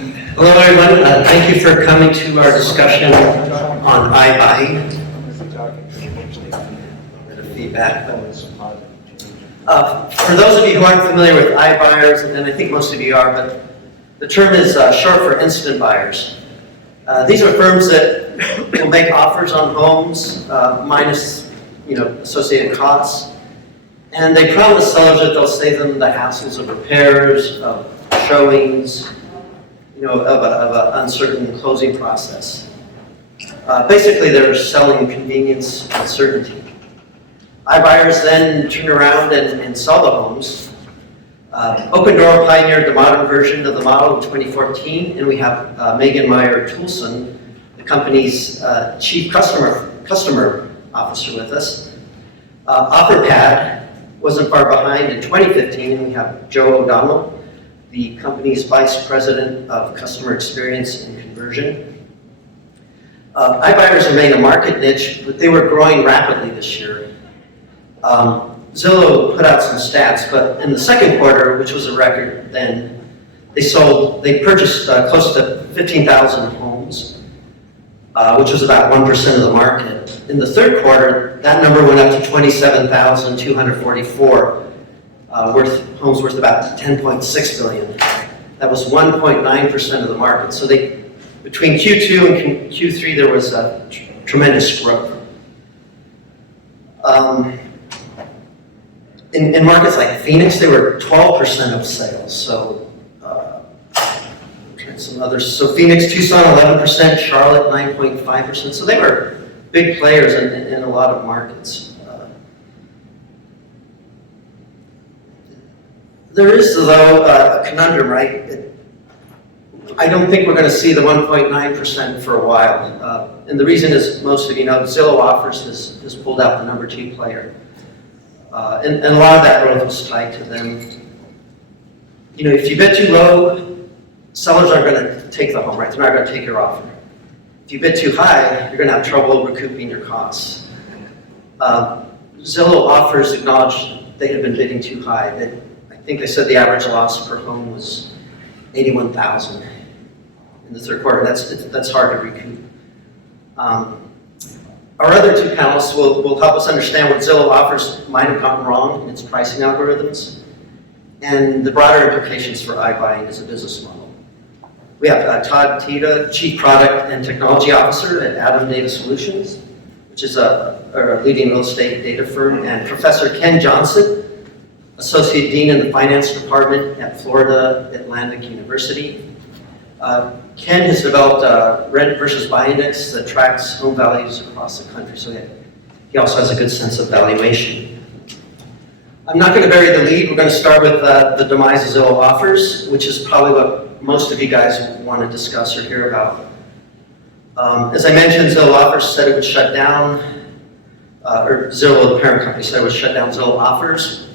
Hello everyone, thank you for coming to our discussion on iBuying. A bit of feedback. For those of you who aren't familiar with iBuyers, and I think most of you are, but the term is short for instant buyers. These are firms that will make offers on homes minus associated costs, and they promise sellers that they'll save them the hassles of repairs, of showings, of an uncertain closing process. Basically, they're selling convenience and certainty. iBuyers then turn around and sell the homes. Opendoor pioneered the modern version of the model in 2014, and we have Meyer Toolson, the company's chief customer officer with us. Offerpad wasn't far behind in 2015, and we have Joe O'Donnell, the company's Vice President of Customer Experience and Conversion. iBuyers remain a market niche, but they were growing rapidly this year. Zillow put out some stats, but in the second quarter, which was a record then, they purchased close to 15,000 homes, which was about 1% of the market. In the third quarter, that number went up to 27,244. Homes worth about $10.6 billion. That was 1.9% of the market. So between Q2 and Q3, there was a tremendous growth. In markets like Phoenix, they were 12% of sales. So some others. So Phoenix, Tucson, 11%, Charlotte, 9.5%. So they were big players in a lot of markets. There is, though, a conundrum, right? I don't think we're going to see the 1.9% for a while. And the reason is, most of you know, Zillow Offers has pulled out the number 2 player. And a lot of that growth was tied to them. If you bid too low, sellers aren't going to take the home, right? They're not going to take your offer. If you bid too high, you're going to have trouble recouping your costs. Zillow Offers acknowledged they had been bidding too high. I think they said the average loss per home was $81,000 in the third quarter. That's hard to recoup. Our other 2 panelists will help us understand what Zillow Offers might have gotten wrong in its pricing algorithms and the broader implications for iBuying as a business model. We have Todd, Teta, Chief Product and Technology Officer at ATTOM Data Solutions, which is a leading real estate data firm, and Professor Ken Johnson, Associate Dean in the Finance Department at Florida Atlantic University. Ken has developed a rent versus buy index that tracks home values across the country, so he also has a good sense of valuation. I'm not going to bury the lead. We're going to start with the demise of Zillow Offers, which is probably what most of you guys want to discuss or hear about. As I mentioned, Zillow Offers said it would shut down, or Zillow, the parent company, said it would shut down Zillow Offers.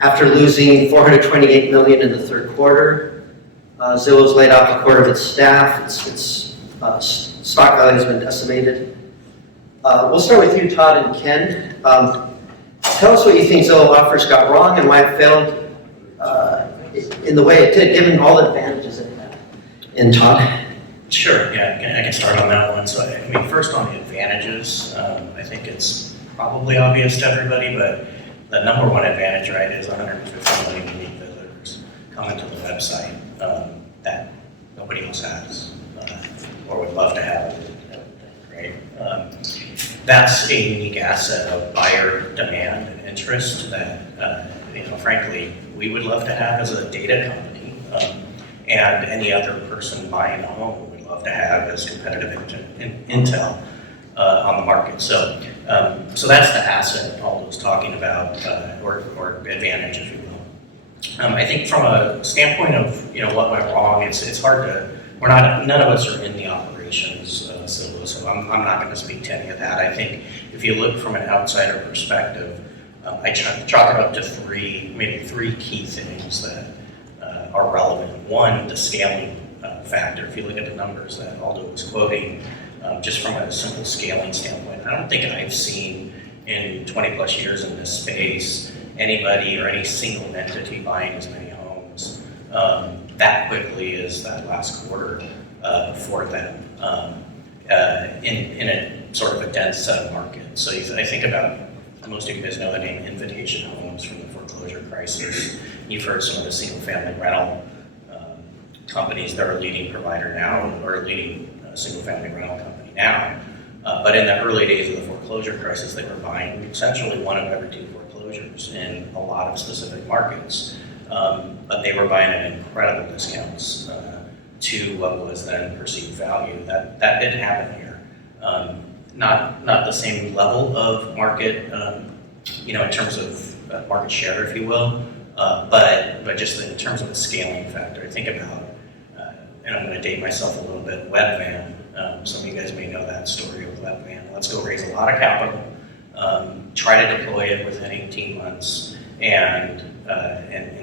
After losing $428 million in the third quarter, Zillow's laid off a quarter of its staff. Its stock value has been decimated. We'll start with you, Todd and Ken. Tell us what you think Zillow Offers got wrong and why it failed in the way it did, given all the advantages it had. And Todd? Sure, yeah, I can start on that one. So, first on the advantages, I think it's probably obvious to everybody, but the number 1 advantage, right, is 150 million unique visitors coming to the website that nobody else has or would love to have, right? That's a unique asset of buyer demand and interest that, frankly, we would love to have as a data company, and any other person buying a home would love to have as competitive intel on the market. So that's the asset Aldo was talking about, or advantage, if you will. I think from a standpoint of what went wrong, it's hard to. None of us are in the operations, so I'm not going to speak to any of that. I think if you look from an outsider perspective, I chalk it up to maybe three key things that are relevant. One, the scaling factor. If you look at the numbers that Aldo was quoting, just from a simple scaling standpoint, I don't think I've seen in 20 plus years in this space anybody or any single entity buying as many homes that quickly as that last quarter for them in a sort of a dense set of markets. So I think about, most of you guys know the name Invitation Homes from the foreclosure crisis. You've heard some of the single family rental companies that are a leading provider now, or a leading single family rental company now. But in the early days of the foreclosure crisis, they were buying essentially one of every two foreclosures in a lot of specific markets. But they were buying at incredible discounts to what was then perceived value. That didn't happen here. Not the same level of market, in terms of market share, if you will, but just in terms of the scaling factor. I think about, and I'm going to date myself a little bit, Webvan. Some of you guys may know that story of Webvan. Let's go raise a lot of capital, try to deploy it within 18 months, and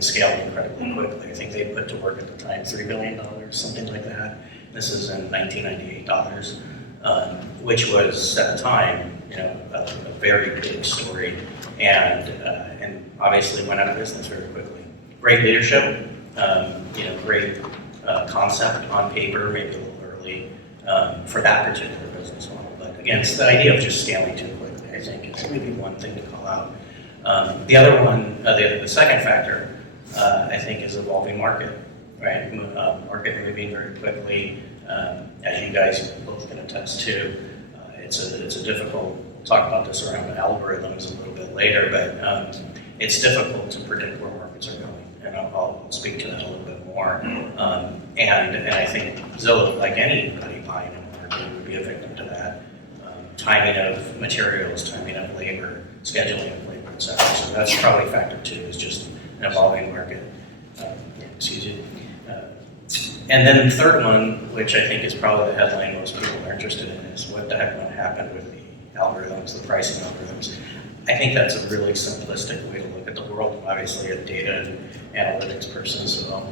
scale it incredibly quickly. I think they put to work at the time $3 billion, something like that. This is in 1998 dollars, which was at the time, a very big story, and obviously went out of business very quickly. Great leadership, great concept on paper, maybe a little early for that particular business model. But again, it's the idea of just scaling too quickly, I think, is maybe one thing to call out. The other one, the second factor, I think, is evolving market, right? Market moving very quickly, as you guys both can attest to. It's a difficult, we'll talk about this around algorithms a little bit later, but it's difficult to predict where markets are going, and I'll speak to that a little bit more. And I think Zillow, like anybody buying in a market, would be a victim to that. Timing of materials, timing of labor, scheduling of labor, et cetera. So that's probably factor two, is just an evolving market. And then the third one, which I think is probably the headline most people are interested in, is what the heck might happen with the algorithms, the pricing algorithms. I think that's a really simplistic way to look at the world. I'm obviously a data and analytics person, so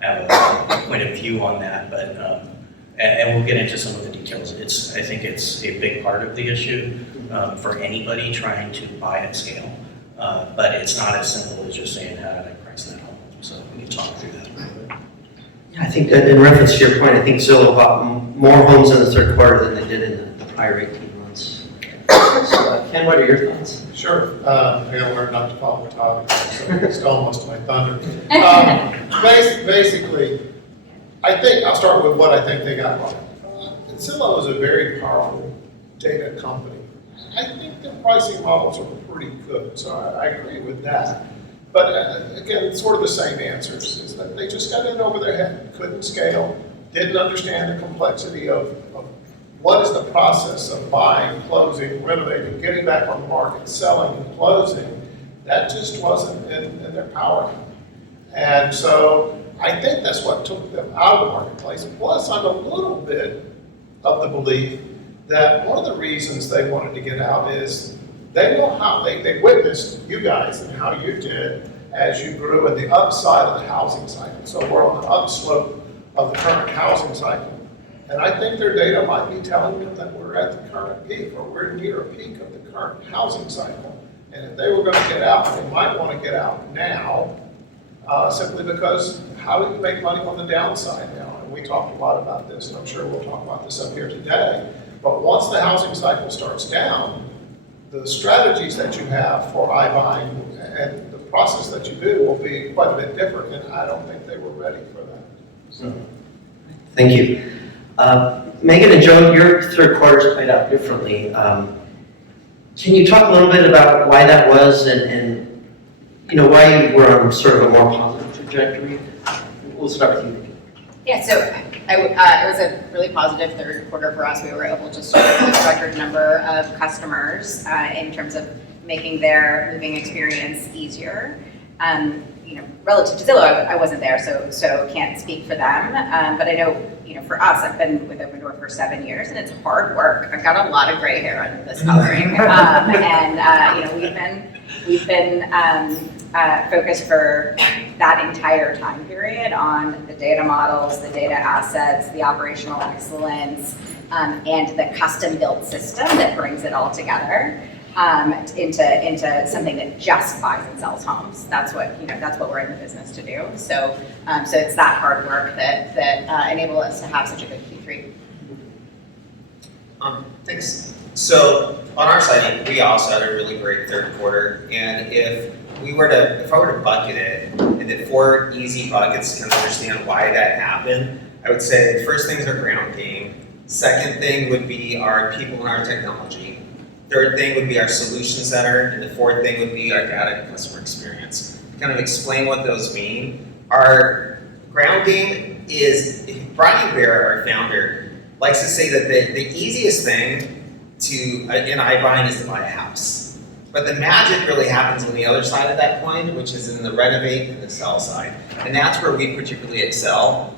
I have a point of view on that, but and we'll get into some of the details. I think it's a big part of the issue for anybody trying to buy at scale, but it's not as simple as just saying, how did I price that home? So we need to talk through that a little bit. Yeah, I think that in reference to your point, I think Zillow bought more homes in the third quarter than they did in the prior 18 months. So, Ken, what are your thoughts? Sure. I gotta learn not to follow Todd, so he stole most of my thunder. Basically, I think I'll start with what I think they got wrong. Zillow is a very powerful data company. I think the pricing models are pretty good, so I agree with that. But again, it's sort of the same answers, is that they just got in over their head, couldn't scale, didn't understand the complexity of what is the process of buying, closing, renovating, getting back on the market, selling, and closing. That just wasn't in their power. And so I think that's what took them out of the marketplace. Plus, I'm a little bit of the belief that one of the reasons they wanted to get out is they know how, they witnessed you guys and how you did as you grew in the upside of the housing cycle. So we're on the upslope of the current housing cycle. And I think their data might be telling them that we're at the current peak, or we're near a peak of the current housing cycle. And if they were going to get out, they might want to get out now, simply because how do you make money on the downside now? And we talked a lot about this, and I'm sure we'll talk about this up here today. But once the housing cycle starts down, the strategies that you have for iBuying and the process that you do will be quite a bit different, and I don't think they were ready for that. So. Thank you. Megan and Joe, your third quarter's played out differently. Can you talk a little bit about why that was and why you were on sort of a more positive trajectory? We'll start with you. Yeah, so it was a really positive third quarter for us. We were able to serve a record number of customers in terms of making their moving experience easier. Relative to Zillow, I wasn't there, so can't speak for them. But I know, for us, I've been with Opendoor for 7 years, and it's hard work. I've got a lot of gray hair under this coloring, we've been focused for that entire time period on the data models, the data assets, the operational excellence, and the custom-built system that brings it all together. into something that just buys and sells homes. That's what we're in the business to do. So it's that hard work that enabled us to have such a good Q3. Thanks. So on our side, we also had a really great third quarter, and if I were to bucket it into 4 easy buckets to kind of understand why that happened, I would say the first things are ground game. Second thing would be our people and our technology. Third thing would be our solution center, and the fourth thing would be our data and customer experience. To kind of explain what those mean, our ground game is, Brian Bear, our founder, likes to say that the easiest thing in iBuying is to buy a house. But the magic really happens on the other side of that coin, which is in the renovate and the sell side. And that's where we particularly excel.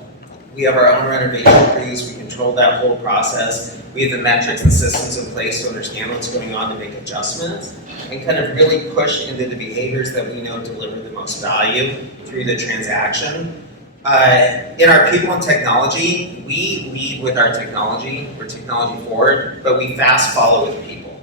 We have our own renovation crews, we control that whole process. We have the metrics and systems in place to understand what's going on to make adjustments and kind of really push into the behaviors that we know deliver the most value through the transaction. In our people and technology, we lead with our technology. We're technology forward, but we fast follow with people.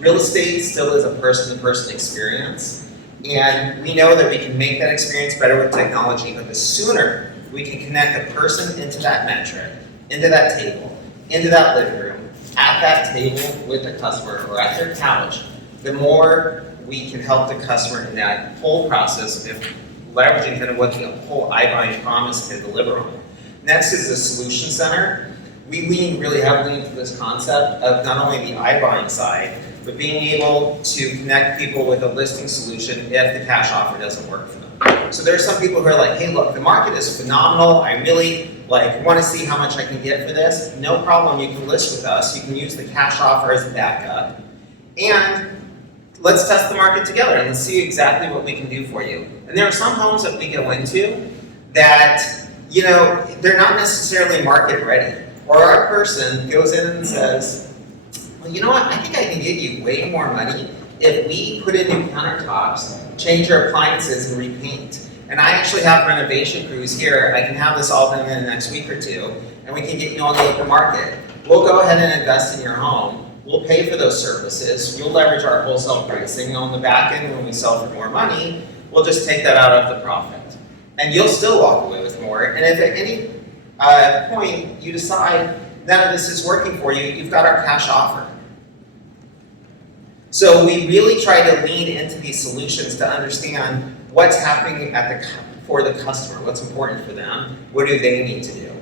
Real estate still is a person-to-person experience, and we know that we can make that experience better with technology, but the sooner we can connect a person into that metric, into that table, into that living room, at that table with the customer or at their couch, the more we can help the customer in that whole process of leveraging kind of what the whole iBuying promise can deliver on. Next is the solution center. We lean really heavily into this concept of not only the iBuying side, but being able to connect people with a listing solution if the cash offer doesn't work for them. So there are some people who are like, hey, look, the market is phenomenal. I really want to see how much I can get for this. No problem, you can list with us. You can use the cash offer as a backup. And let's test the market together and let's see exactly what we can do for you. And there are some homes that we go into that, they're not necessarily market ready. Or our person goes in and says, well, you know what, I think I can get you way more money if we put in new countertops, change your appliances, and repaint. And I actually have renovation crews here. I can have this all done in the next week or two, and we can get you on the open market. We'll go ahead and invest in your home. We'll pay for those services. We'll leverage our wholesale pricing. On the back end, when we sell for more money, we'll just take that out of the profit. And you'll still walk away with more. And if at any point you decide none of this is working for you, you've got our cash offer. So we really try to lean into these solutions to understand what's happening for the customer, what's important for them, what do they need to do.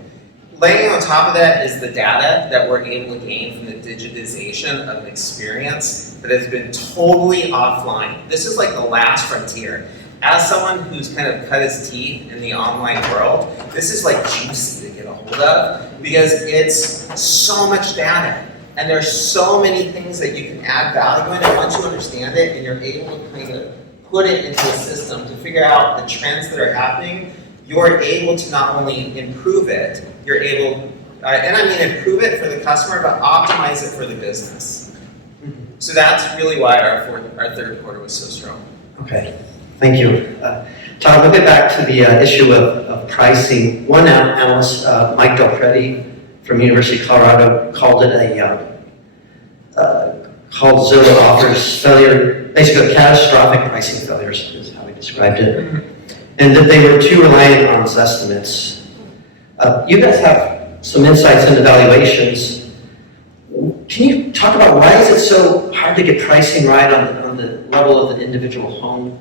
Laying on top of that is the data that we're able to gain from the digitization of an experience that has been totally offline. This is like the last frontier. As someone who's kind of cut his teeth in the online world, this is like juicy to get a hold of because it's so much data. And there's so many things that you can add value in, and once you understand it and you're able to kind of put it into a system to figure out the trends that are happening, you're able to not only improve it, you're able, and I mean improve it for the customer, but optimize it for the business. So that's really why our third quarter was so strong. Okay, thank you. Todd, we'll get back to the issue of pricing. One analyst, Mike Del Prete from University of Colorado, called it called Zillow offers failure, basically catastrophic pricing failures is how he described it. And that they were too reliant on estimates. You guys have some insights into valuations. Can you talk about why is it so hard to get pricing right on the level of the individual home?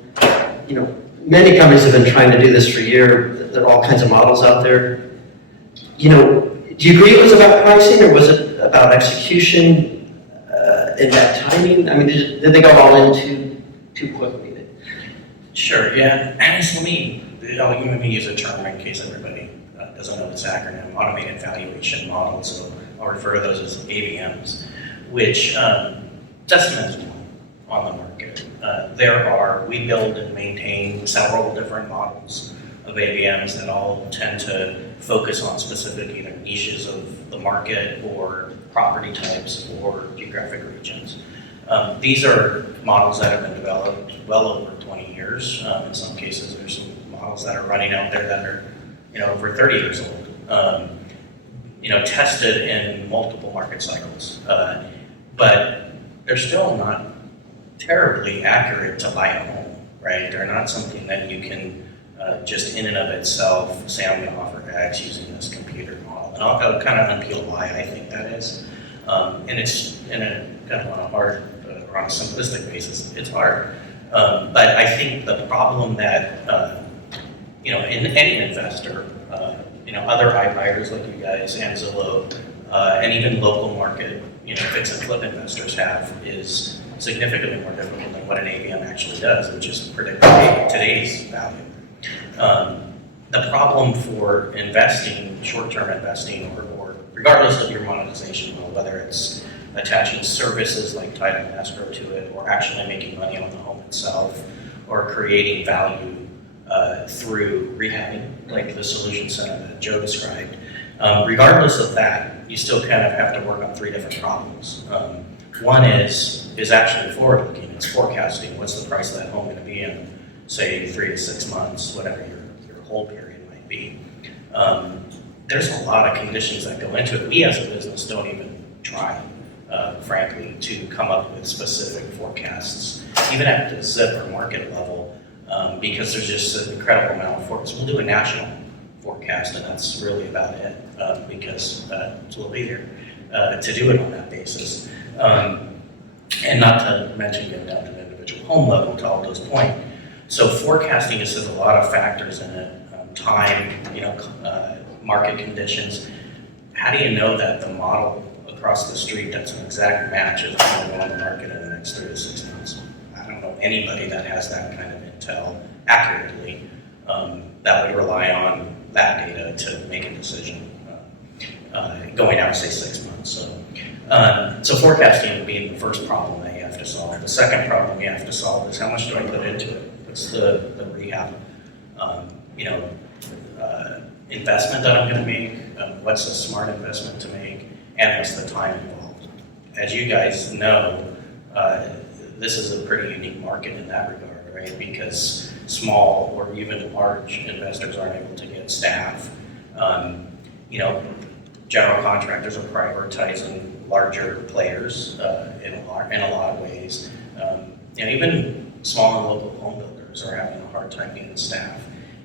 Many companies have been trying to do this for years. There are all kinds of models out there. Do you agree it was about pricing, or was it about execution and that timing? I mean, did they go all in too quickly? Sure, yeah. And so let me use a term in case everybody doesn't know this acronym, Automated Valuation Model. So I'll refer to those as AVMs, which estimates on the market. We build and maintain several different models of AVMs that all tend to focus on specific either niches of the market or property types or geographic regions. These are models that have been developed well over 20 years. In some cases, there's some models that are running out there that are, over 30 years old. Tested in multiple market cycles, but they're still not terribly accurate to buy a home, right? They're not something that you can just in and of itself say, I'm going to offer X using this computer model. And I'll kind of unpeel why I think that is. And it's in a kind of on a hard, or on a simplistic basis, it's hard. But I think the problem that, in any investor, other iBuyers like you guys, and Zillow, and even local market, fix and flip investors have is significantly more difficult than what an AVM actually does, which is predict today's value. The problem for investing, short-term investing, or regardless of your monetization model, whether it's attaching services like title and escrow to it, or actually making money on the home itself, or creating value through rehabbing, like the solution center that Joe described. Regardless of that, you still kind of have to work on three different problems. One is actually forward-looking. It's forecasting what's the price of that home going to be in, say, 3 to 6 months, whatever your hold period might be. There's a lot of conditions that go into it. We as a business don't even try, frankly, to come up with specific forecasts, even at the zip or market level, because there's just an incredible amount of forecasts. We'll do a national forecast, and that's really about it, because it's a little easier to do it on that basis. And not to mention getting down to an individual home level, to Aldo's point. So forecasting just has a lot of factors in it, time, market conditions. How do you know that the model across the street that's an exact match is going to go on the market in the next 3 to 6 months? I don't know anybody that has that kind of intel accurately that would rely on that data to make a decision going out, say, 6 months. So forecasting would be the first problem that you have to solve. The second problem you have to solve is how much do I put into it? What's the rehab, investment that I'm going to make? What's a smart investment to make? And what's the time involved? As you guys know, this is a pretty unique market in that regard, right? Because small or even large investors aren't able to get staff. General contractors are prioritizing larger players in a lot of ways. Even small and local home builders are having a hard time getting staff.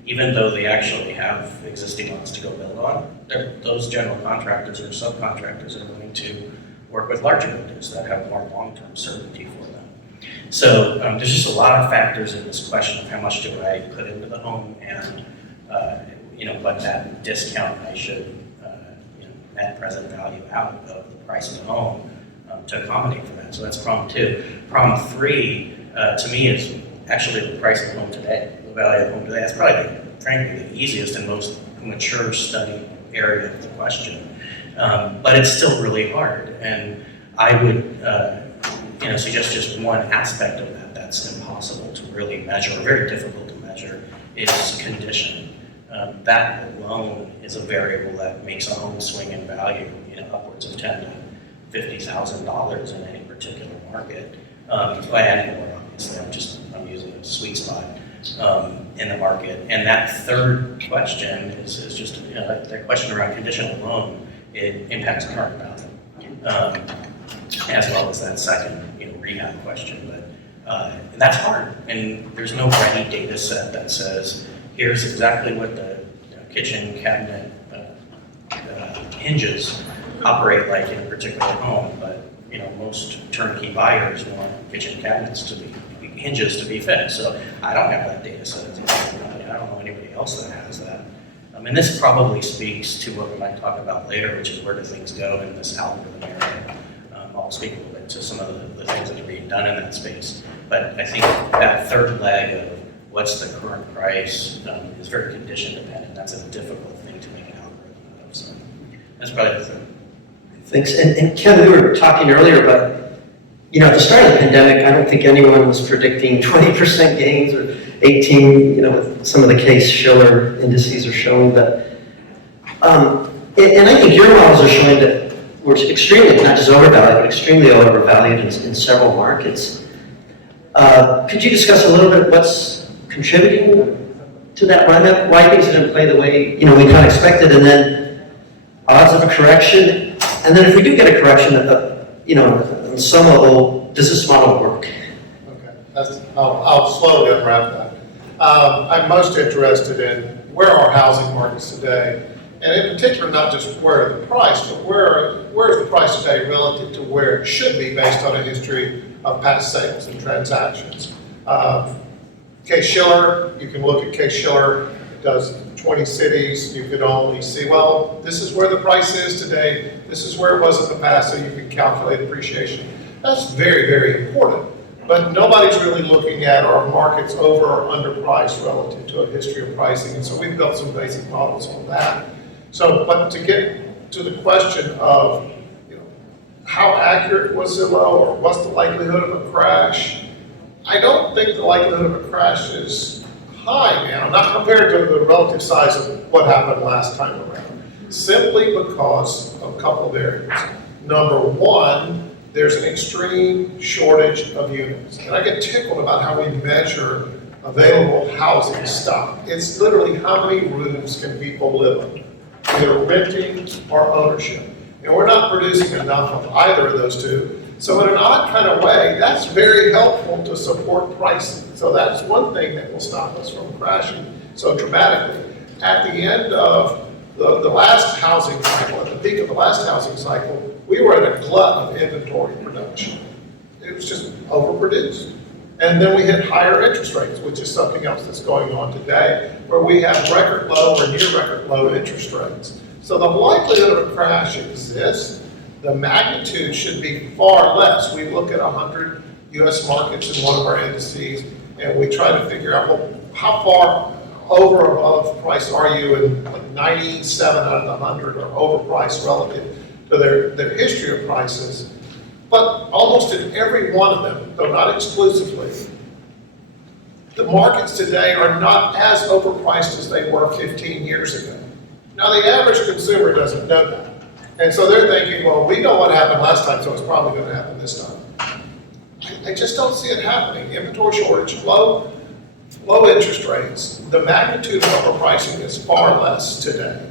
Even though they actually have existing lots to go build on, those general contractors or subcontractors are willing to work with larger builders that have more long-term certainty for them. So there's just a lot of factors in this question of how much do I put into the home, and what that discount I should net present value out of the price of the home to accommodate for that. So that's problem 2. Problem 3 to me is actually the price of the home today, the value of the home today. That's probably, frankly, the easiest and most mature study area of the question. But it's still really hard. And I would suggest just one aspect of that that's impossible to really measure, or very difficult to measure, is condition. That alone is a variable that makes a home swing in value, upwards of $10,000 to $50,000 in any particular market. And more, obviously, I'm using a sweet spot in the market. And that third question is just that question around condition alone. It impacts current value, as well as that second rehab question. But and that's hard, and there's no ready data set that says here's exactly what the kitchen cabinet hinges operate like in a particular home. But most turnkey buyers want kitchen cabinets to be hinges to be fixed. So I don't have that data set. I don't know anybody else that has that. And this probably speaks to what we might talk about later, which is where do things go in this algorithm area. I'll speak a little bit to some of the things that are being done in that space. But I think that third leg of what's the current price is very condition dependent. That's a difficult thing to make an algorithm out of. So that's probably the third. Thanks. And Ken, we were talking earlier, but at the start of the pandemic, I don't think anyone was predicting 20% gains or 18, with some of the case Schiller indices are showing. But and I think your models are showing that we're extremely, not just overvalued, but extremely overvalued in several markets. Could you discuss a little bit what's contributing to that run-up? Why things didn't play the way we kind of expected, and then odds of a correction, and then if we do get a correction, on some level, does this model work? I'll slowly unwrap that. I'm most interested in where are housing markets today, and in particular, not just where the price, but where is the price today relative to where it should be based on a history of past sales and transactions. Case-Shiller, you can look at Case-Shiller, it does 20 cities, you could only see, well, this is where the price is today, this is where it was in the past, so you can calculate appreciation. That's very, very important. But nobody's really looking at our markets over or underpriced relative to a history of pricing, and so we've built some basic models on that. So, but to get to the question of, how accurate was Zillow, or what's the likelihood of a crash? I don't think the likelihood of a crash is high now, not compared to the relative size of what happened last time around, simply because of a couple of areas. Number one, there's an extreme shortage of units. And I get tickled about how we measure available housing stock. It's literally how many rooms can people live in, either renting or ownership. And we're not producing enough of either of those two. So in an odd kind of way, that's very helpful to support pricing. So that's one thing that will stop us from crashing so dramatically. At the end of the last housing cycle, at the peak of the last housing cycle, we were at a glut of inventory production. It was just overproduced. And then we hit higher interest rates, which is something else that's going on today, where we have record low or near record low interest rates. So the likelihood of a crash exists. The magnitude should be far less. We look at 100 US markets in one of our indices, and we try to figure out, well, how far over or above price are you, and like 97 out of the 100 are overpriced relative to their history of prices. But almost in every one of them, though not exclusively, the markets today are not as overpriced as they were 15 years ago. Now, the average consumer doesn't know that. And so they're thinking, well, we know what happened last time, so it's probably going to happen this time. I just don't see it happening. Inventory shortage, low interest rates. The magnitude of overpricing is far less today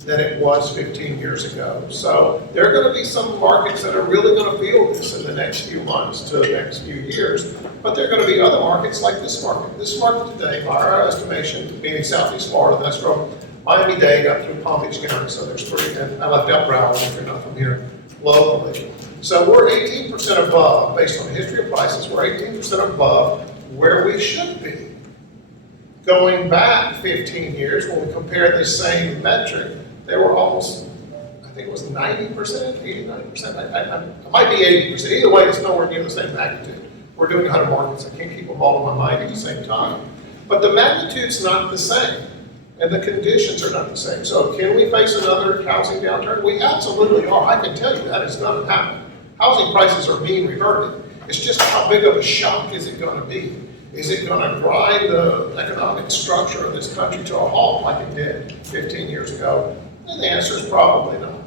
than it was 15 years ago. So there are going to be some markets that are really going to feel this in the next few months to the next few years. But there are going to be other markets like this market. This market today, by our estimation, meaning Southeast Florida, that's from Miami-Dade up through Palm Beach County, so there's three, and I left out Broward if you're not from here locally. So we're 18% above, based on the history of prices, we're 18% above where we should be. Going back 15 years, when we compare this same metric, they were almost, I think it was 90%, 89%, I might be 80%. Either way, it's nowhere near the same magnitude. We're doing 100 markets, I can't keep them all in my mind at the same time. But the magnitude's not the same. And the conditions are not the same. So can we face another housing downturn? We absolutely are. I can tell you that it's going to happen. Housing prices are mean reverted. It's just how big of a shock is it going to be? Is it going to grind the economic structure of this country to a halt like it did 15 years ago? And the answer is probably not.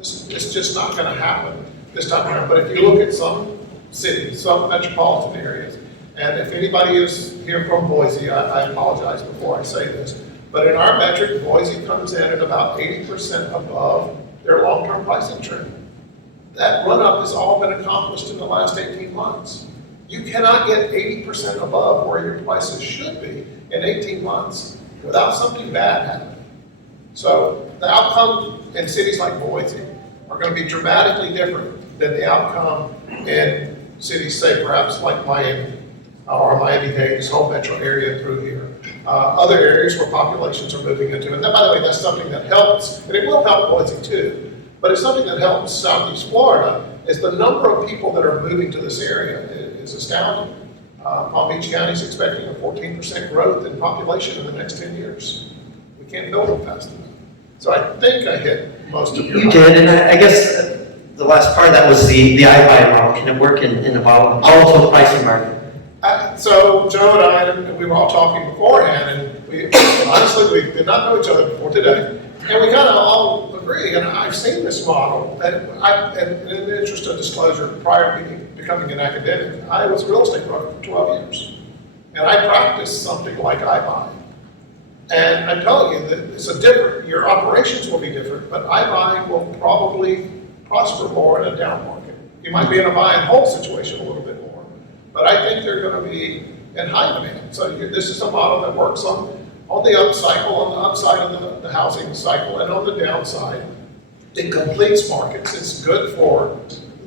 It's just not going to happen this time around. But if you look at some cities, some metropolitan areas, and if anybody is here from Boise, I apologize before I say this, but in our metric, Boise comes in at about 80% above their long-term pricing trend. That run-up has all been accomplished in the last 18 months. You cannot get 80% above where your prices should be in 18 months without something bad happening. So the outcome in cities like Boise are going to be dramatically different than the outcome in cities, say, perhaps like Miami or Miami-Dade, this whole metro area through here. Other areas where populations are moving into. And then, by the way, that's something that helps, and it will help Boise too, but it's something that helps Southeast Florida, is the number of people that are moving to this area is astounding. Palm Beach County is expecting a 14% growth in population in the next 10 years. We can't build them fast enough. So I think I hit most of your. You did, and I guess the last part of that was the iBuyer model. Can it work in a volatile pricing market? So Joe and I, we were all talking beforehand, and we honestly did not know each other before today, and we kind of all agree. And I've seen this model, and in the interest of disclosure, prior to becoming an academic, I was a real estate broker for 12 years, and I practiced something like iBuy. And I'm telling you that it's your operations will be different, but iBuy will probably prosper more in a down market. You might be in a buy and hold situation a little bit more. but I think they're gonna be in high demand. So this is a model that works on the up cycle, on the upside of the housing cycle, and on the downside. It completes markets. It's good for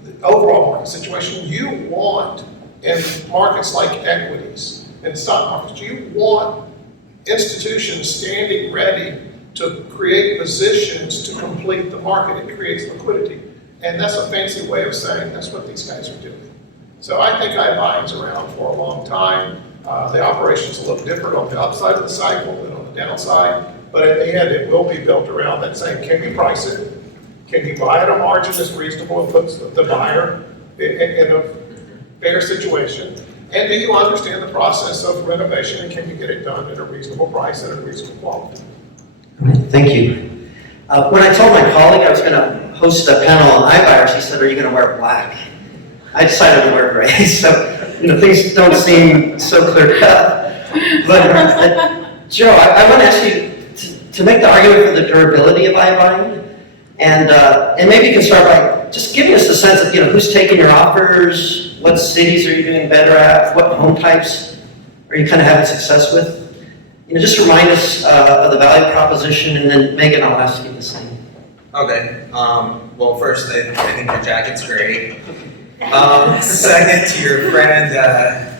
the overall market situation. You want, in markets like equities and stock markets, you want institutions standing ready to create positions to complete the market. It creates liquidity. And that's a fancy way of saying that's what these guys are doing. So I think iBuying's around for a long time. The operations look different on the upside of the cycle than on the downside. But at the end, it will be built around that saying, can you price it? Can you buy at a margin that's reasonable and puts the buyer in a fair situation? And do you understand the process of renovation, and can you get it done at a reasonable price and a reasonable quality? Thank you. When I told my colleague I was going to host a panel on iBuyers, he said, "Are you going to wear black?" I decided to wear gray, so things don't seem so clear cut. But Joe, I want to ask you to make the argument for the durability of iBuying, and maybe you can start by just giving us a sense of who's taking your offers, what cities are you doing better at, what home types are you kind of having success with. Just remind us of the value proposition, and then Megan, I'll ask you the same. Okay, well, first, I think your jacket's great. Second, to your friend,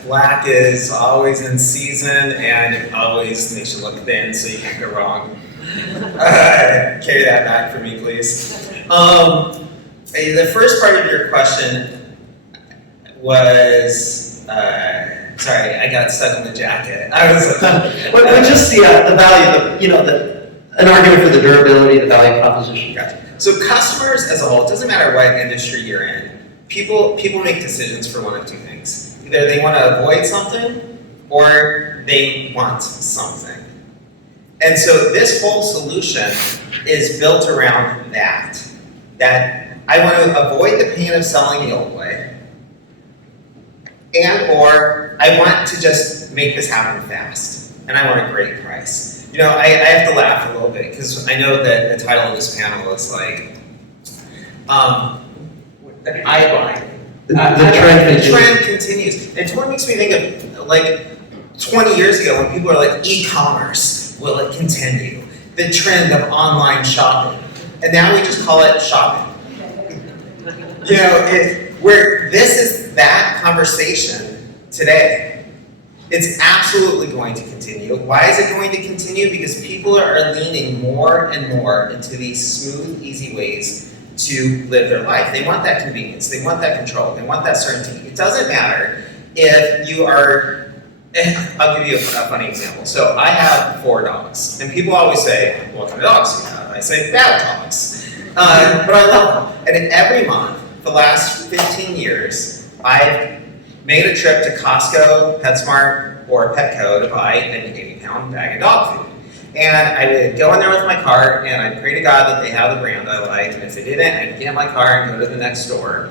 black is always in season and it always makes you look thin, so you can't go wrong. Carry that back for me, please. The first part of your question was, sorry, I got stuck on the jacket. I was But just the value, an argument for the durability, the value proposition. Gotcha. So customers as a whole, it doesn't matter what industry you're in, people make decisions for one of two things. Either they want to avoid something or they want something. And so this whole solution is built around that I want to avoid the pain of selling the old way, and or I want to just make this happen fast, and I want a great price. I have to laugh a little bit because I know that the title of this panel is like, iBuying. The trend continues. And it makes me think of like 20 years ago when people were like, e-commerce, will it continue? The trend of online shopping. And now we just call it shopping. Where this is that conversation today. It's absolutely going to continue. Why is it going to continue? Because people are leaning more and more into these smooth, easy ways to live their life. They want that convenience. They want that control. They want that certainty. It doesn't matter if you are, I'll give you a funny example. So I have 4 dogs. And people always say, what kind of dogs do you have? I say, bad dogs. But I love them. And every month, for the last 15 years, I've made a trip to Costco, PetSmart, or Petco to buy an 80-pound bag of dog food. And I would go in there with my cart, and I'd pray to God that they have the brand I liked, and if they didn't, I'd get in my car and go to the next store.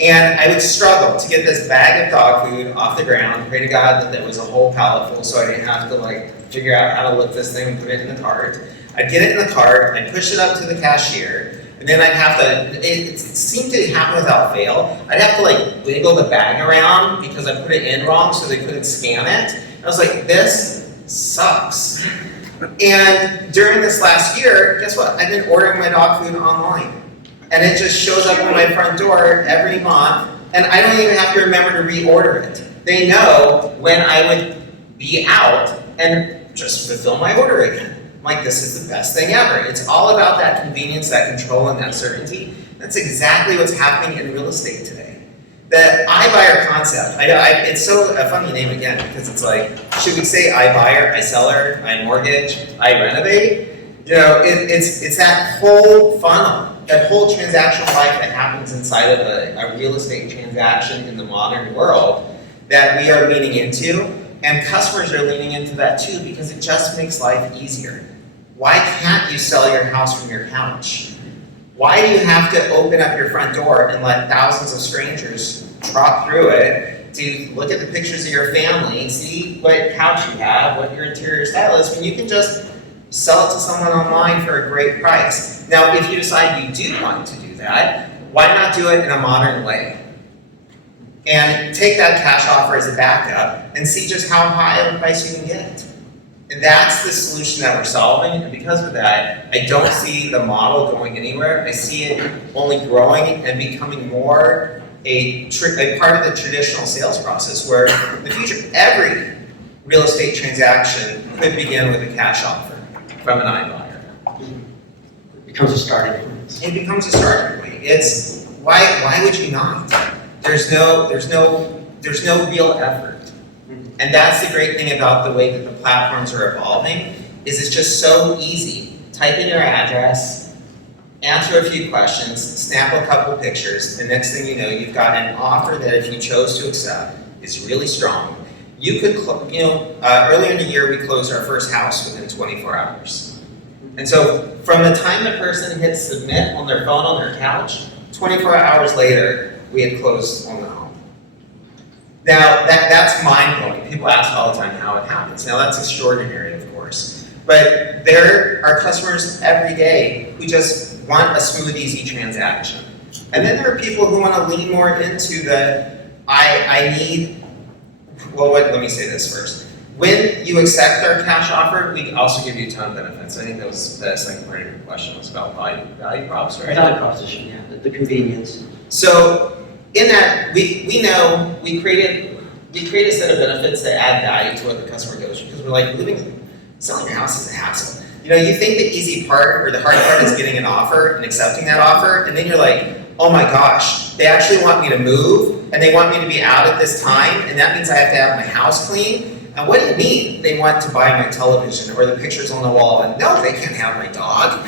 And I would struggle to get this bag of dog food off the ground, pray to God that there was a whole pallet full so I didn't have to figure out how to lift this thing and put it in the cart. I'd get it in the cart, I'd push it up to the cashier, and then I'd have to, it seemed to happen without fail, I'd have to wiggle the bag around because I put it in wrong so they couldn't scan it. And I was like, this sucks. And during this last year, guess what? I've been ordering my dog food online. And it just shows up on my front door every month, and I don't even have to remember to reorder it. They know when I would be out and just fulfill my order again. This is the best thing ever. It's all about that convenience, that control, and that certainty. That's exactly what's happening in real estate today. The iBuyer concept, it's so a funny name again, because it's should we say iBuyer, iSeller, iMortgage, iRenovate? It's that whole funnel, that whole transactional life that happens inside of a real estate transaction in the modern world that we are leaning into, and customers are leaning into that too because it just makes life easier. Why can't you sell your house from your couch? Why do you have to open up your front door and let thousands of strangers trot through it to look at the pictures of your family, see what couch you have, what your interior style is, when you can just sell it to someone online for a great price? Now, if you decide you do want to do that, why not do it in a modern way? and take that cash offer as a backup and see just how high of a price you can get. And that's the solution that we're solving, and because of that, I don't see the model going anywhere. I see it only growing and becoming more a part of the traditional sales process, where in the future, every real estate transaction could begin with a cash offer from an iBuyer. It becomes a starting point. It becomes a starting point. It's, why would you not? There's no real effort. And that's the great thing about the way that the platforms are evolving, is it's just so easy. Type in your address, answer a few questions, snap a couple pictures, and next thing you know, you've got an offer that if you chose to accept is really strong. You could, earlier in the year we closed our first house within 24 hours. And so from the time the person hit submit on their phone on their couch, 24 hours later, we had closed on the home. Now, that's mind-blowing. People ask all the time how it happens. Now, that's extraordinary, of course. But there are customers every day who just want a smooth, easy transaction. And then there are people who want to lean more into the, let me say this first. When you accept our cash offer, we also give you a ton of benefits. I think that was the second part of your question was about value props, right? Value proposition, yeah, the convenience. So in that, we know we create a set of benefits that add value to what the customer goes through, because we're like, selling your house is a hassle. You think the easy part or the hard part is getting an offer and accepting that offer, and then you're like, oh my gosh, they actually want me to move, and they want me to be out at this time, and that means I have to have my house clean. And what do you mean they want to buy my television or the pictures on the wall? And no, they can't have my dog.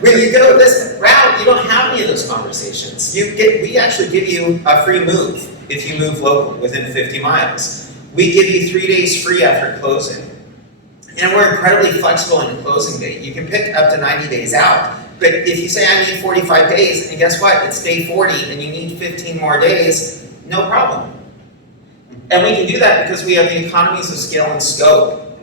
When you go this route, you don't have any of those conversations. We actually give you a free move if you move locally within 50 miles. We give you 3 days free after closing. And we're incredibly flexible in your closing date. You can pick up to 90 days out. But if you say I need 45 days, and guess what? It's day 40 and you need 15 more days, no problem. And we can do that because we have the economies of scale and scope.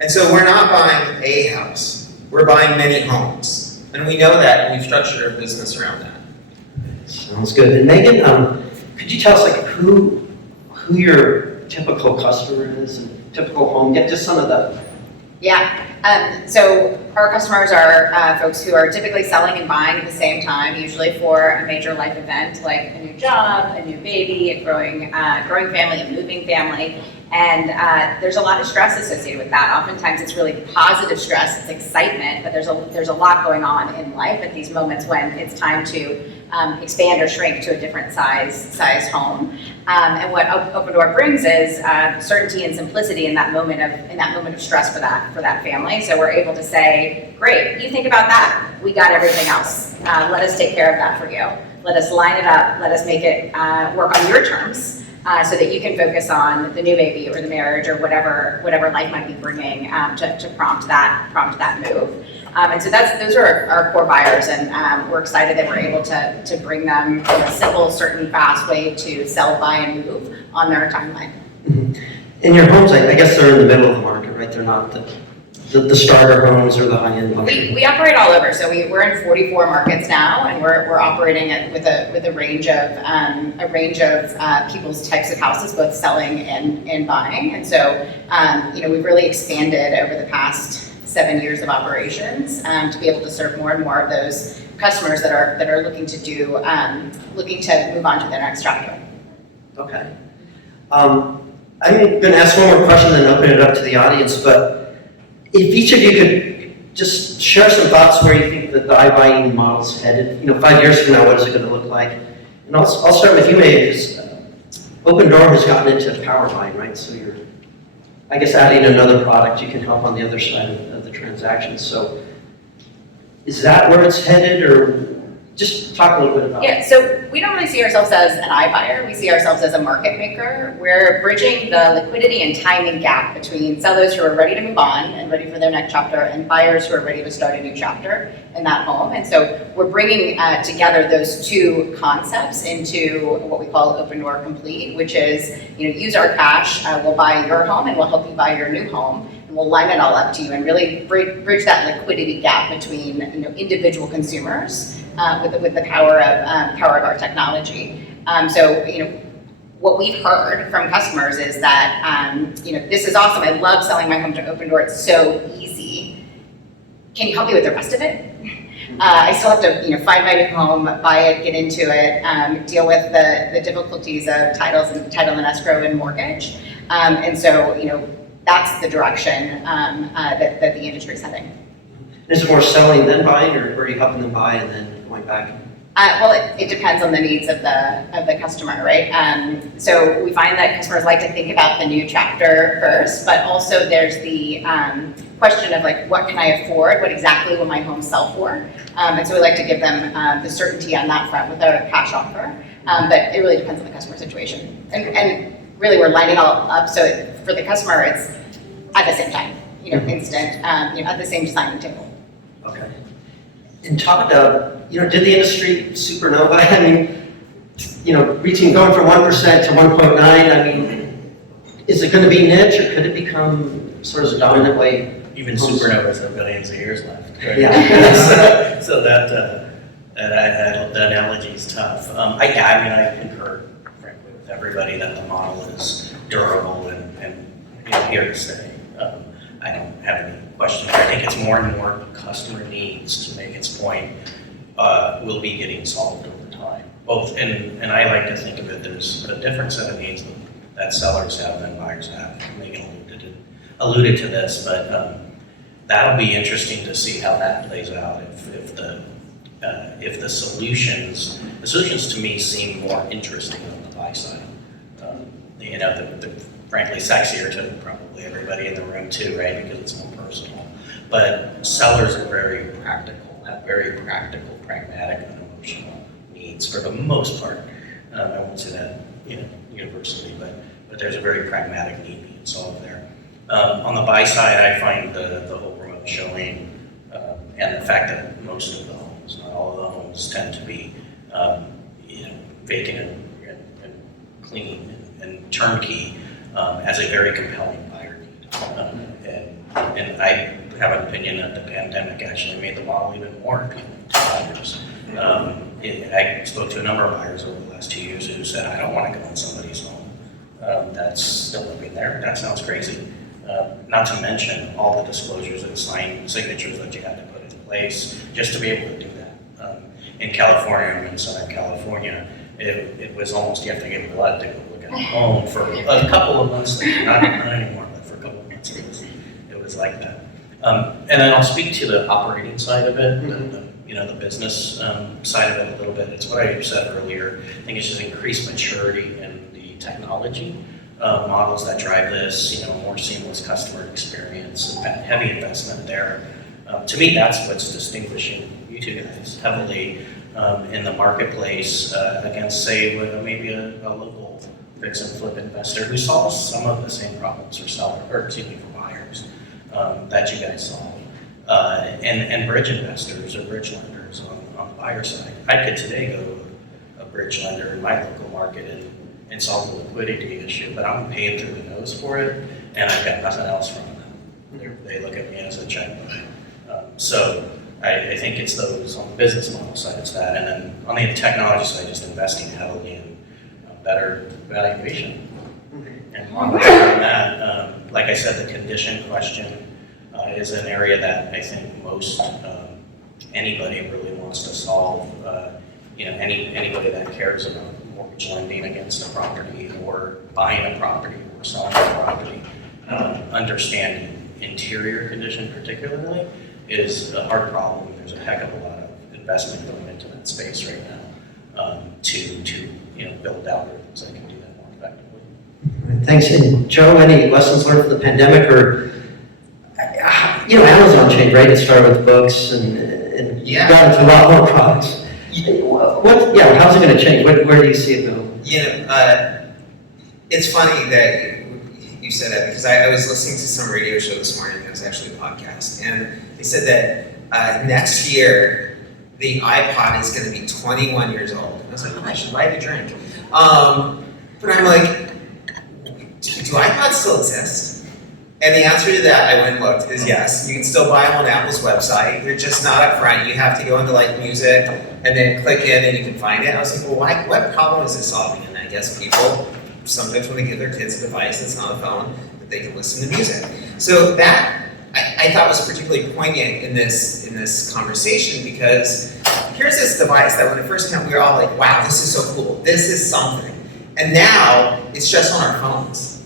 And so we're not buying a house, we're buying many homes. And we know that, and we've structured our business around that. Sounds good. And Megan, could you tell us who your typical customer is and typical home? Get just some of the. Yeah. So our customers are folks who are typically selling and buying at the same time, usually for a major life event like a new job, a new baby, a growing family, a moving family. And there's a lot of stress associated with that. Oftentimes it's really positive stress, it's excitement, but there's a lot going on in life at these moments when it's time to expand or shrink to a different size home. And what Opendoor brings is certainty and simplicity in that moment of stress for that family. So we're able to say, great, you think about that. We got everything else. Let us take care of that for you. Let us line it up. Let us make it work on your terms. So that you can focus on the new baby or the marriage or whatever life might be bringing to prompt that move. And so those are our core buyers, and we're excited that we're able to bring them a simple, certain, fast way to sell, buy, and move on their timeline. Mm-hmm. And your homes, I guess they're in the middle of the market, right? They're not the starter homes or the high-end luxury. We operate all over, so we're in 44 markets now, and we're operating with a range of people's types of houses, both selling and buying. And so we've really expanded over the past 7 years of operations to be able to serve more and more of those customers that are looking to move on to their next chapter. Okay. I'm going to ask one more question and then open it up to the audience, but if each of you could just share some thoughts where you think that the iBuying model's headed. 5 years from now, what is it going to look like? And I'll start with you, Meyer, because Opendoor has gotten into power buying, right? So you're, I guess, adding another product, you can help on the other side of the transaction. So is that where it's headed, or just talk a little bit about it? Yeah, so we don't really see ourselves as an iBuyer. We see ourselves as a market maker. We're bridging the liquidity and timing gap between sellers who are ready to move on and ready for their next chapter and buyers who are ready to start a new chapter in that home. And so we're bringing together those two concepts into what we call Opendoor Complete, which is, use our cash, we'll buy your home and we'll help you buy your new home. And we'll line it all up to you and really bridge that liquidity gap between individual consumers with the power of our technology. So, what we've heard from customers is that, this is awesome. I love selling my home to Opendoor. It's so easy. Can you help me with the rest of it? I still have to, find my new home, buy it, get into it, deal with the difficulties of title and escrow and mortgage. And so, that's the direction that the industry is heading. Is it more selling than buying, or are you helping them buy and then going back? Well, it depends on the needs of the customer, right? So we find that customers like to think about the new chapter first, but also there's the question of like, what can I afford? What exactly will my home sell for? And so we like to give them the certainty on that front with our cash offer. But it really depends on the customer situation. And really we're lining all up so for the customer it's at the same time, instant, at the same signing table. Okay. And Todd, did the industry supernova? I mean, going from 1% to 1.9, I mean, is it going to be niche, or could it become sort of a dominant way? Even supernovas have billions of years left. Right? Yeah. So that the analogy is tough. I concur, frankly, with everybody that the model is durable and here to stay. I don't have any question. I think it's more and more customer needs, to make its point, will be getting solved over time. Both, and I like to think of it, there's a different set of needs that sellers have than buyers have. Megan alluded to this, but that'll be interesting to see how that plays out. If the solutions to me seem more interesting on the buy side. The frankly sexier to probably everybody in the room too, right? Because it's more personal. But sellers are very practical, have very practical, pragmatic, and emotional needs for the most part. I won't say that universally, but there's a very pragmatic need being solved there. On the buy side, I find the whole remote showing and the fact that most of the homes, not all of the homes, tend to be vacant and clean and turnkey as a very compelling buyer need. And I have an opinion that the pandemic actually made the model even more appealing to buyers. I spoke to a number of buyers over the last 2 years who said, I don't want to go in somebody's home that's still living there. That sounds crazy. Not to mention all the disclosures and signatures that you had to put in place just to be able to do that. In California, I'm in Southern California, it was almost, you have to give blood to go look at a home for a couple of months there. Not anymore, but for a couple of months it was like that. And then I'll speak to the operating side of it, the business side of it a little bit. It's what I said earlier. I think it's just increased maturity in the technology models that drive this, more seamless customer experience, and heavy investment there. To me, that's what's distinguishing you two guys heavily in the marketplace against, say, maybe a local fix and flip investor who solves some of the same problems for buyers that you guys solve. And bridge investors or bridge lenders on the buyer side. I could today go to a bridge lender in my local market and solve the liquidity issue, but I'm paid through the nose for it, and I've got nothing else from them. They look at me as a checkbook. So I think it's those on the business model side, it's that, and then on the technology side, just investing heavily in better valuation. And on that, like I said, the condition question is an area that I think most anybody really wants to solve. Anybody that cares about mortgage lending against a property or buying a property or selling a property, understanding interior condition particularly is a hard problem. There's a heck of a lot of investment going into that space right now to build algorithms that can do that more effectively. Thanks. And Joe, any lessons learned from the pandemic, or Amazon changed, right? It started with books and got into a lot more products. How's it going to change? Where do you see it going? It's funny that you said that, because I was listening to some radio show this morning. It was actually a podcast, and they said that next year the iPod is going to be 21 years old. And I was like, oh, I should buy the drink. But I'm like, do iPods still exist? And the answer to that, I went and looked, is yes. You can still buy them on Apple's website. They're just not up front. You have to go into like music and then click in and you can find it. I was like, well, what problem is this solving? And I guess people sometimes when they give their kids a device that's not a phone, that they can listen to music. So that I thought was particularly poignant in this conversation because here's this device that when it first came out, we were all like, wow, this is so cool. This is something. And now it's just on our phones.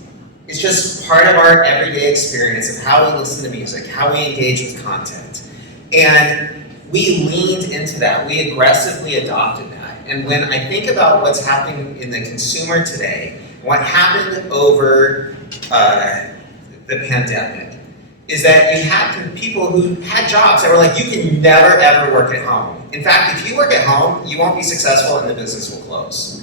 It's just part of our everyday experience of how we listen to music, how we engage with content. And we leaned into that. We aggressively adopted that. And when I think about what's happening in the consumer today, what happened over the pandemic is that you had people who had jobs that were like, you can never ever work at home. In fact, if you work at home, you won't be successful and the business will close.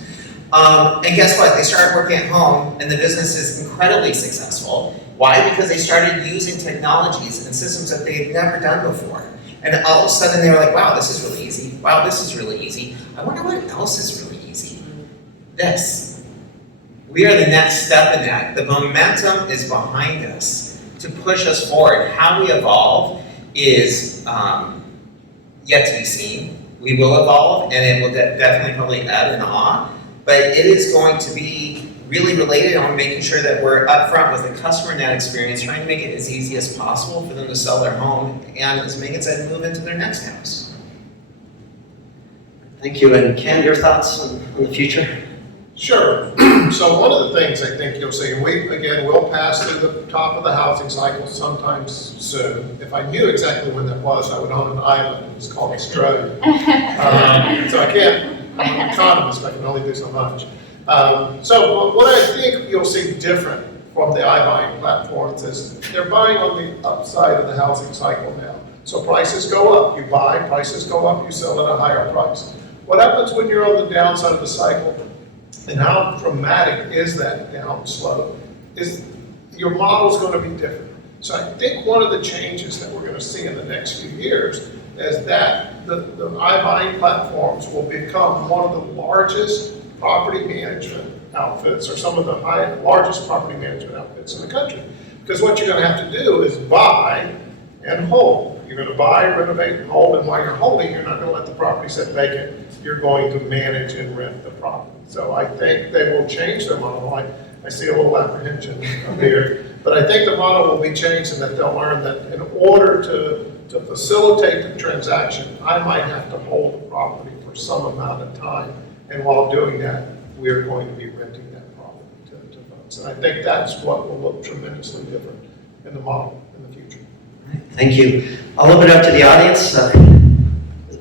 And guess what? They started working at home and the business is incredibly successful. Why? Because they started using technologies and systems that they had never done before. And all of a sudden they were like, wow, this is really easy. Wow, this is really easy. I wonder what else is really easy. This. We are the next step in that. The momentum is behind us to push us forward. How we evolve is yet to be seen. We will evolve and it will definitely probably ebb and awe. But it is going to be really related on making sure that we're upfront with the customer in that experience, trying to make it as easy as possible for them to sell their home and, as Megan said, move into their next house. Thank you. And Ken, your thoughts on the future? Sure. So one of the things I think you'll see, and we'll pass through the top of the housing cycle sometime soon. If I knew exactly when that was, I would own an island. It's called Australia. So I can't. I'm an economist, I can only do so much. So what I think you'll see different from the iBuying platforms is they're buying on the upside of the housing cycle now. So prices go up, you buy, prices go up, you sell at a higher price. What happens when you're on the downside of the cycle, and how dramatic is that down slope, is your model's going to be different. So I think one of the changes that we're going to see in the next few years is that the iBuying platforms will become one of the largest property management outfits, or some of the largest property management outfits in the country. Because what you're going to have to do is buy and hold. You're going to buy, renovate, and hold, and while you're holding, you're not going to let the property sit vacant. You're going to manage and rent the property. So I think they will change their model. I see a little apprehension here, but I think the model will be changed and that they'll learn that in order to facilitate the transaction, I might have to hold the property for some amount of time. And while doing that, we're going to be renting that property to folks. And I think that's what will look tremendously different in the model in the future. Thank you. I'll open it up to the audience.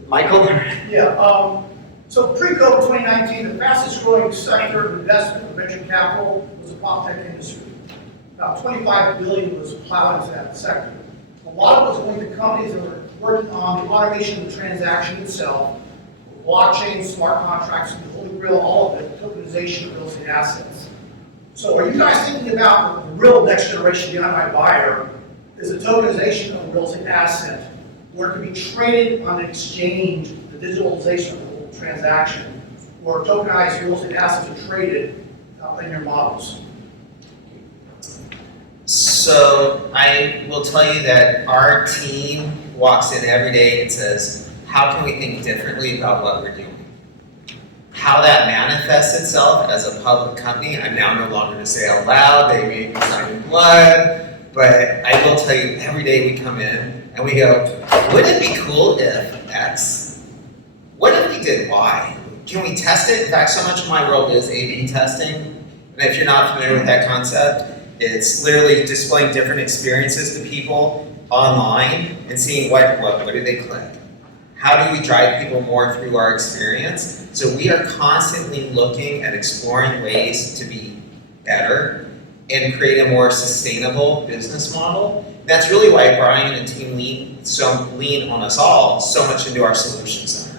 Michael? Yeah, so pre-COVID 2019, the fastest growing sector of investment for venture capital was the prop tech industry. About $25 billion was plowed into that sector. A lot of it was going to companies that were working on the automation of the transaction itself, blockchain, smart contracts, the Holy Grail, all of it, tokenization of real estate assets. So are you guys thinking about the real next generation beyond iBuyer is the tokenization of a real estate asset where it can be traded on an exchange, the digitalization of the whole transaction, or tokenized real estate assets are traded in your models? So I will tell you that our team walks in every day and says, how can we think differently about what we're doing? How that manifests itself as a public company, I'm now no longer to say out loud, they may be signing blood, but I will tell you every day we come in and we go, wouldn't it be cool if X? What if we did Y? Can we test it? In fact, so much of my world is A/B testing. And if you're not familiar with that concept, it's literally displaying different experiences to people online and seeing what do they click? How do we drive people more through our experience? So we are constantly looking and exploring ways to be better and create a more sustainable business model. That's really why Brian and team lean on us all so much into our solution center.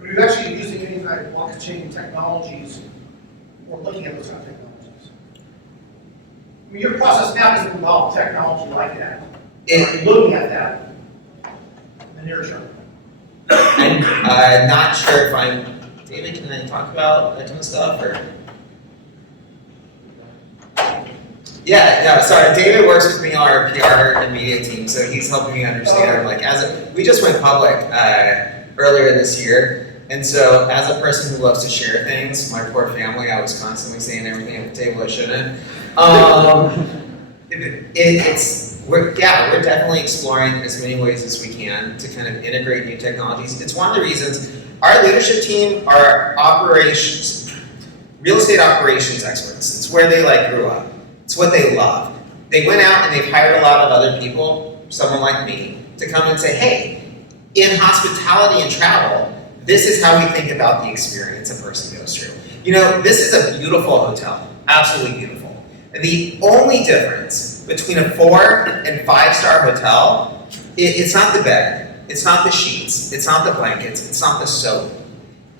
Are you actually using any kind of blockchain technologies or looking at those kind of technologies? I mean, your process now doesn't involve technology like that. Are you looking at that in the near term? I'm not sure if I'm, David, can I talk about that kind of stuff? Or? Yeah, no, sorry, David works with me on our PR and media team, so he's helping me understand, like, we just went public, earlier this year, and so as a person who loves to share things, my poor family, I was constantly saying everything at the table I shouldn't. We're definitely exploring as many ways as we can to kind of integrate new technologies. It's one of the reasons our leadership team are real estate operations experts. It's where they grew up. It's what they love. They went out and they've hired a lot of other people, someone like me, to come and say, hey, in hospitality and travel, this is how we think about the experience a person goes through. This is a beautiful hotel, absolutely beautiful. And the only difference between a 4- and 5-star hotel, it's not the bed, it's not the sheets, it's not the blankets, it's not the soap.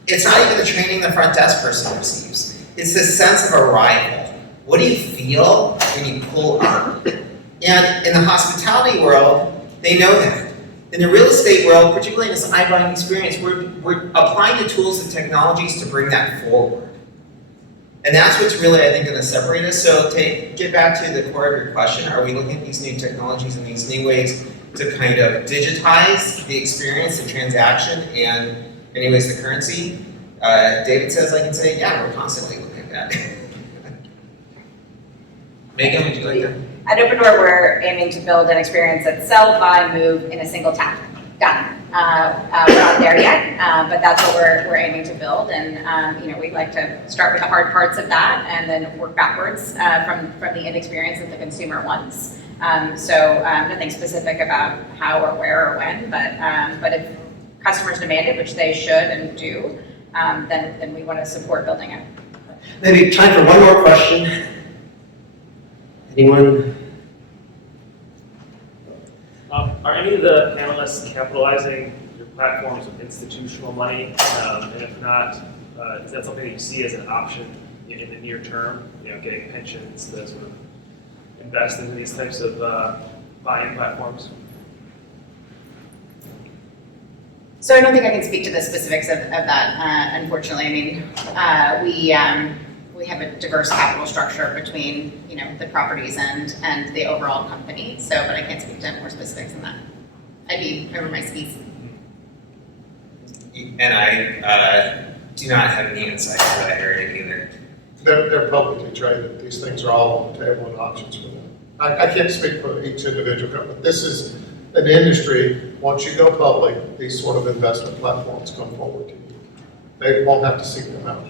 It's not even the training the front desk person receives. It's the sense of arrival. What do you feel when you pull up? And in the hospitality world, they know that. In the real estate world, particularly in this iBuying experience, we're applying the tools and technologies to bring that forward. And that's what's really, I think, going to separate us. So to get back to the core of your question, are we looking at these new technologies and these new ways to kind of digitize the experience, the transaction, and in many ways the currency? David says, I can say, yeah, we're constantly looking at that. Megan, would you like to? At Opendoor, we're aiming to build an experience that's sell, buy, move in a single tap. Done. We're not there yet, but that's what we're aiming to build. And we'd like to start with the hard parts of that, and then work backwards from the end experience that the consumer wants. So nothing specific about how or where or when, but if customers demand it, which they should and do, then we want to support building it. Maybe time for one more question. Anyone? Are any of the analysts capitalizing your platforms with institutional money? And if not, is that something that you see as an option in the near term? Getting pensions to sort of invest into these types of buy-in platforms? So I don't think I can speak to the specifics of that, unfortunately. I mean, we have a diverse capital structure between, the properties and the overall company. But I can't speak to more specifics than that. I'd be over my skis. And I do not have any insight into that area either. They're publicly traded. These things are all on the table and options for them. I can't speak for each individual company. This is an industry, once you go public, these sort of investment platforms come forward to you. They won't have to seek them out.